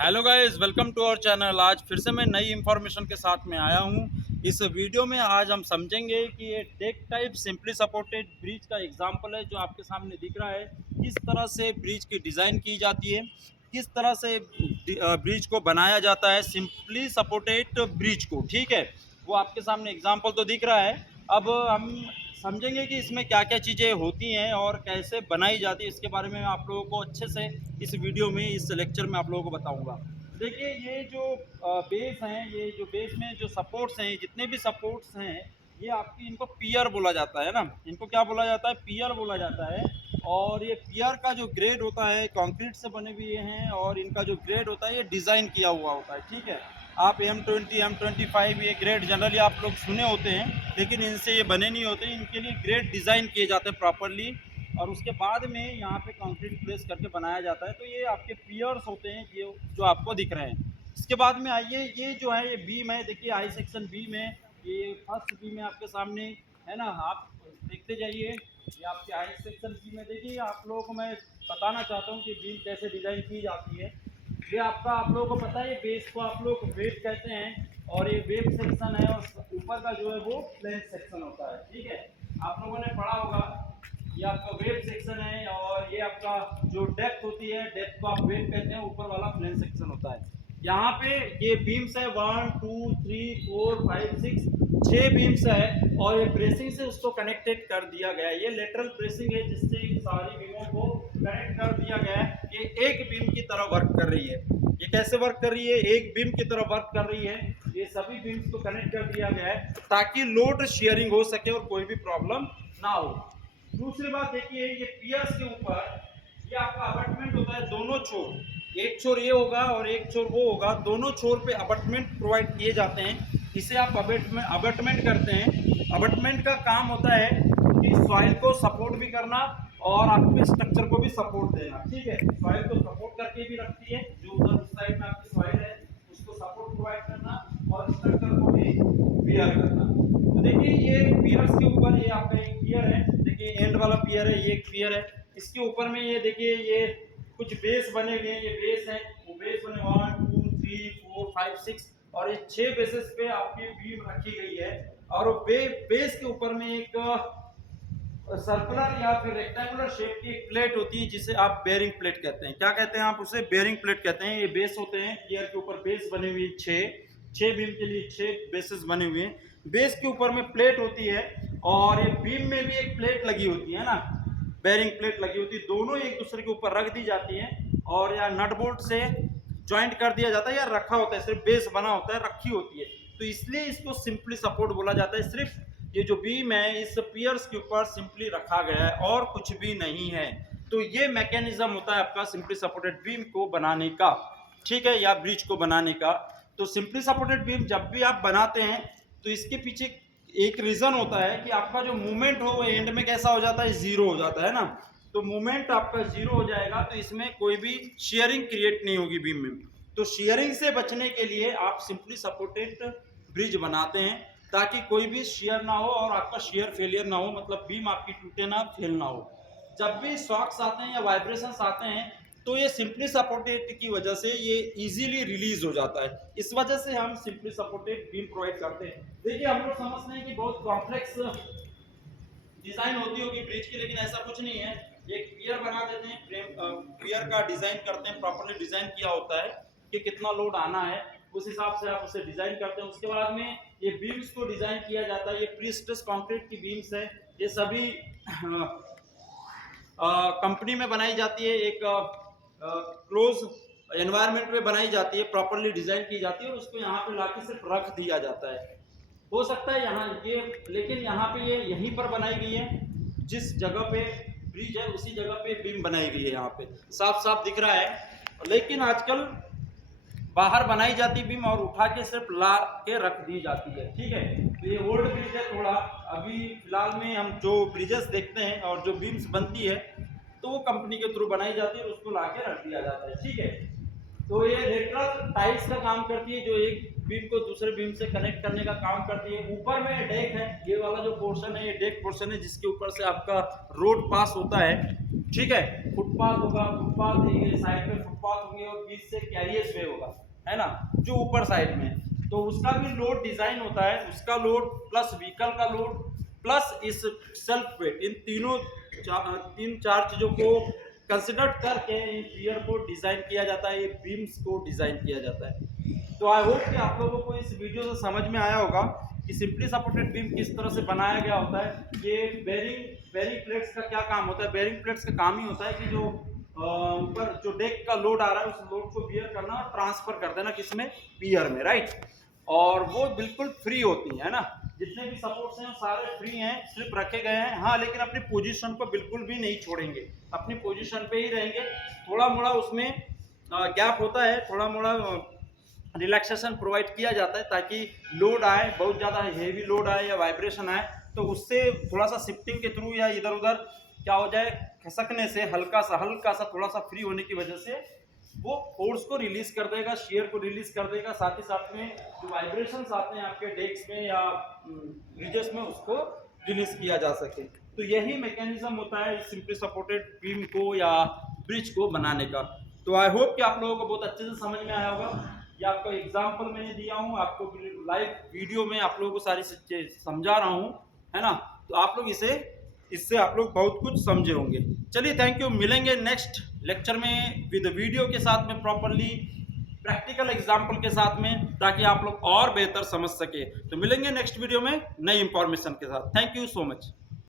Hello guys, welcome to our channel. आज फिर से मैं नई इंफॉर्मेशन के साथ में आया हूं। इस वीडियो में आज हम समझेंगे कि ये deck type simply supported bridge का एग्जांपल है जो आपके सामने दिख रहा है। किस तरह से ब्रिज की डिज़ाइन की जाती है, किस तरह से ब्रिज को बनाया जाता है, सिंपली सपोर्टेड ब्रिज को। ठीक है, वो आपके सामने एग्जाम्पल तो दिख रहा है। अब हम समझेंगे कि इसमें क्या क्या चीज़ें होती हैं और कैसे बनाई जाती है। इसके बारे में मैं आप लोगों को अच्छे से इस वीडियो में, इस लेक्चर में आप लोगों को बताऊंगा। देखिए, ये जो बेस हैं, ये जो बेस में जो सपोर्ट्स हैं, जितने भी सपोर्ट्स हैं, ये आपकी इनको पियर बोला जाता है ना। इनको क्या बोला जाता है? पियर बोला जाता है। और ये पियर का जो ग्रेड होता है, कंक्रीट से बने हुए हैं और इनका जो ग्रेड होता है ये डिज़ाइन किया हुआ होता है। ठीक है, आप M20, M25 ये ग्रेड जनरली आप लोग सुने होते हैं, लेकिन इनसे ये बने नहीं होते। इनके लिए ग्रेड डिज़ाइन किए जाते हैं प्रॉपरली और उसके बाद में यहाँ पे कंक्रीट प्लेस करके बनाया जाता है। तो ये आपके पियर्स होते हैं, ये जो आपको दिख रहे हैं। इसके बाद में आइए, ये जो है ये बीम है। देखिए, आई सेक्शन बीम है, ये फर्स्ट बीम है आपके सामने, है ना। आप देखते जाइए, ये आपके आई सेक्शन बीम है। देखिए, आप लोगों को मैं बताना चाहता हूँ कि बीम कैसे डिज़ाइन की जाती है। ये आपका, आप लोगों को पता है, ये बेस को आप लोग वेब कहते हैं और ये वेब सेक्शन है और ऊपर का जो है वो प्लेन सेक्शन होता है। ठीक है, आप लोगों ने पढ़ा होगा। ये आपका वेब सेक्शन है और ये आपका जो डेप्थ होती है, डेप्थ को आप वेब कहते हैं, ऊपर वाला प्लेन सेक्शन होता है। यहाँ पे ये बीम्स है 1 2 3 4 5 6 बीम्स है और ये ब्रेसिंग से उसको कनेक्टेड कर दिया गया है। ये लेटरल ब्रेसिंग है जिससे इन सारी बीमों को कनेक्ट कर दिया गया है। ये एक बीम की तरह वर्क कर रही है। ये कैसे वर्क कर रही है? एक बीम की तरह वर्क कर रही है। ये सभी बीम्स को कनेक्ट कर दिया गया है ताकि लोड शेयरिंग हो सके और कोई भी प्रॉब्लम ना हो। दूसरी बात देखिए, ये पियर्स के ऊपर ये आपका अबटमेंट होता है दोनों छोर। एक छोर ये होगा और एक छोर वो होगा। दोनों छोर पे अबटमेंट प्रोवाइड किए जाते हैं। इसे आप अबटमेंट करते हैं। अबटमेंट का काम होता है कि सॉइल को सपोर्ट भी करना और आपके स्ट्रक्चर को भी सपोर्ट देना। ठीक है, सॉइल को सपोर्ट करके भी रखती है, जो उधर उस साइड में आपकी सॉइल है उसको सपोर्ट प्रोवाइड करना और स्ट्रक्चर को भी पियर करना। तो देखिए, ये पियर्स के ऊपर ये आपका एक पियर है। देखिए, एंड वाला पियर है, ये एक पियर है। इसके ऊपर में ये देखिए, ये कुछ बेस बने हुए हैं। ये बेस है, वो बेस बने 1 2 3 4 5 6 और ये 6 बेसिस पे आपकी बीम रखी गई है। और वो बेस के ऊपर में एक सर्कुलर या फिर रेक्टेंगुलर शेप की एक प्लेट होती है जिसे आप बेयरिंग प्लेट कहते हैं। क्या कहते हैं आप उसे? बेयरिंग प्लेट कहते हैं। ये बेस होते हैं, पियर के ऊपर बेस बने हुए 6 बीम के लिए 6 बेसिस बने हुए हैं। बेस के ऊपर में प्लेट होती है और ये बीम में भी एक प्लेट लगी होती है ना, बेयरिंग प्लेट लगी होती है। दोनों एक दूसरे के ऊपर रख दी जाती हैं और या नट बोल्ट से ज्वाइंट कर दिया जाता है या रखा होता है, सिर्फ बेस बना होता है, रखी होती है। तो इसलिए इसको सिंपली सपोर्ट बोला जाता है। सिर्फ ये जो बीम है इस पियर्स के ऊपर सिंपली रखा गया है और कुछ भी नहीं है। तो ये मैकेनिज्म होता है आपका सिंपली सपोर्टेड बीम को बनाने का। ठीक है, या ब्रिज को बनाने का। तो सिंपली सपोर्टेड बीम जब भी आप बनाते हैं तो इसके पीछे एक रीजन होता है कि आपका जो मूवमेंट हो वो एंड में कैसा हो जाता है? जीरो हो जाता है ना। तो मूवमेंट आपका जीरो हो जाएगा तो इसमें कोई भी शेयरिंग क्रिएट नहीं होगी बीम में। तो शेयरिंग से बचने के लिए आप सिंपली सपोर्टेड ब्रिज बनाते हैं ताकि कोई भी शेयर ना हो और आपका शेयर फेलियर ना हो, मतलब बीम आपकी टूटे ना, फेल ना हो। जब भी शॉक्स आते हैं या वाइब्रेशंस आते हैं तो ये सिंपली सपोर्टेड की वजह से ये इजीली रिलीज हो जाता है। इस वजह से हम सिंपली सपोर्टेड बीम प्रोवाइड करते हैं। देखिए, हम लोग समझते हैं कि बहुत कॉम्प्लेक्स डिजाइन होती होगी ब्रिज की, लेकिन ऐसा कुछ नहीं है। एक पियर बना देते हैं, फ्रेम पियर का डिजाइन करते हैं, प्रॉपर्ली डिजाइन किया होता है कि कितना लोड आना है, उस हिसाब से आप उसे डिजाइन करते हैं। उसके बाद में ये बीम्स को डिजाइन किया जाता है। ये प्रीस्ट्रेस कंक्रीट की बीम्स है। ये सभी कंपनी में बनाई जाती है, एक क्लोज एनवायरनमेंट में बनाई जाती है, प्रॉपर्ली डिजाइन की जाती है और उसको यहाँ पे लाके सिर्फ रख दिया जाता है। हो सकता है यहाँ ये, लेकिन यहाँ पे ये यहीं पर बनाई गई है, जिस जगह पे ब्रिज है उसी जगह पे बीम बनाई गई है। यहाँ पे साफ साफ दिख रहा है। लेकिन आजकल बाहर बनाई जाती बीम और उठा के सिर्फ ला के रख दी जाती है। ठीक है, तो ये ओल्ड ब्रिज है थोड़ा। अभी फिलहाल में हम जो ब्रिजेस देखते हैं और जो बीम्स बनती है तो वो कंपनी के थ्रू बनाई जाती है और उसको ला के रख दिया जाता है। ठीक है, तो ये लेटरल टाइल्स का काम करती है जो एक बीम को दूसरे बीम से कनेक्ट करने का काम करती है। ऊपर में डेक है, ये वाला जो पोर्शन है ये डेक पोर्शन है जिसके ऊपर से आपका रोड पास होता है। ठीक है। फुटपाथ होगा, फुटपाथ साइड में फुटपाथ होंगे और बीच से कैरियर्स वे होगा, है ना, जो ऊपर साइड में, तो उसका भी लोड डिजाइन होता है, उसका लोड प्लस व्हीकल का लोड प्लस इस सेल्फ वेट, इन तीन चार चीजों को कंसिडर करके इन पियर को डिजाइन किया जाता है, ये बीम्स को डिजाइन किया जाता है। तो आई होप कि आप लोगों को इस वीडियो से समझ में आया होगा कि सिंपली सपोर्टेड बीम किस तरह से बनाया गया होता है। ये बेरिंग प्लेट्स का क्या काम होता है? बेरिंग प्लेट्स का काम ही होता है कि जो ऊपर जो डेक का लोड आ रहा है उस लोड को बियर करना और ट्रांसफर कर देना किसमें, पियर में, राइट। और वो बिल्कुल फ्री होती है ना, जितने भी सपोर्ट्स हैं सारे फ्री हैं, स्लिप रखे गए हैं, हाँ, लेकिन अपनी पोजीशन को बिल्कुल भी नहीं छोड़ेंगे, अपनी पोजीशन पे ही रहेंगे। थोड़ा मोड़ा उसमें गैप होता है, थोड़ा मोड़ा रिलैक्सेशन प्रोवाइड किया जाता है ताकि लोड आए, बहुत ज़्यादा हेवी लोड आए या वाइब्रेशन आए तो उससे थोड़ा सा शिफ्टिंग के थ्रू या इधर उधर क्या हो जाए, खसकने से हल्का सा थोड़ा सा फ्री होने की वजह से वो फोर्स को रिलीज कर देगा, शेयर को रिलीज कर देगा, साथ ही साथ में जो वाइब्रेशंस आते हैं आपके डेस्क में या ब्रिजेस में उसको रिलीज किया जा सके। तो यही मैकेनिज्म होता है सिंपली सपोर्टेड बीम को या ब्रिज को बनाने का। तो आई होप कि आप लोगों को बहुत अच्छे से समझ में आया होगा। ये आपको एग्जाम्पल मैंने दिया हूँ, आपको लाइव वीडियो में आप लोगों को सारी चीजें समझा रहा हूँ, है ना। तो आप लोग इससे आप लोग बहुत कुछ समझे होंगे। चलिए, थैंक यू, मिलेंगे नेक्स्ट लेक्चर में विद वीडियो के साथ में, प्रॉपरली प्रैक्टिकल एग्जाम्पल के साथ में, ताकि आप लोग और बेहतर समझ सके। तो मिलेंगे नेक्स्ट वीडियो में नई इंफॉर्मेशन के साथ। Thank you so much.